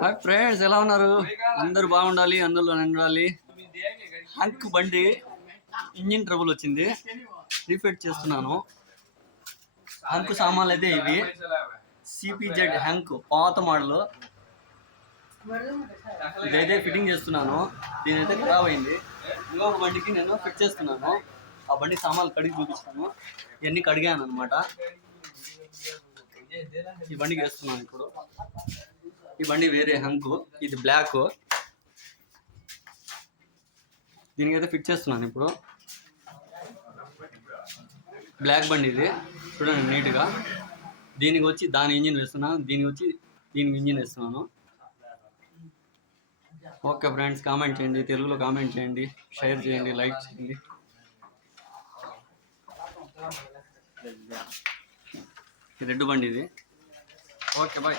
Hi friends, ఎలా ఉన్నారు? అందరూ బాగుండాలి, అందులో ఉండాలి. హంక్ బండి ఇంజిన్ ట్రబుల్ వచ్చింది, రీఫిట్ చేస్తున్నాను. హంక్ సామాన్లు అయితే ఇవి సిపిజెడ్ హంక్ పాత మోడల్. ఇదైతే ఫిట్టింగ్ చేస్తున్నాను. దీనైతే ఖరాబ్ అయింది. ఇంకొక బండికి నేను ఫిట్ చేస్తున్నాను. ఆ బండి సామాన్లు కడిగి చూపిస్తాను. ఇవన్నీ కడిగాను అనమాట. ఈ బండికి వేస్తున్నాను ఇప్పుడు. ఈ బండి వేరే హంకు, ఇది బ్లాక్. దీనికైతే ఫిట్ చేస్తున్నాను ఇప్పుడు. బ్లాక్ బండి ఇది, చూడండి నీట్గా. దీనికి వచ్చి దాని ఇంజిన్ వేస్తున్నాను, దీనికి వచ్చి దీనికి ఇంజిన్ వేస్తున్నాను. ఓకే ఫ్రెండ్స్, కామెంట్ చేయండి, తెలుగులో కామెంట్ చేయండి, షేర్ చేయండి, లైక్ చేయండి. రెడ్ బండి ఇది. Okay bye.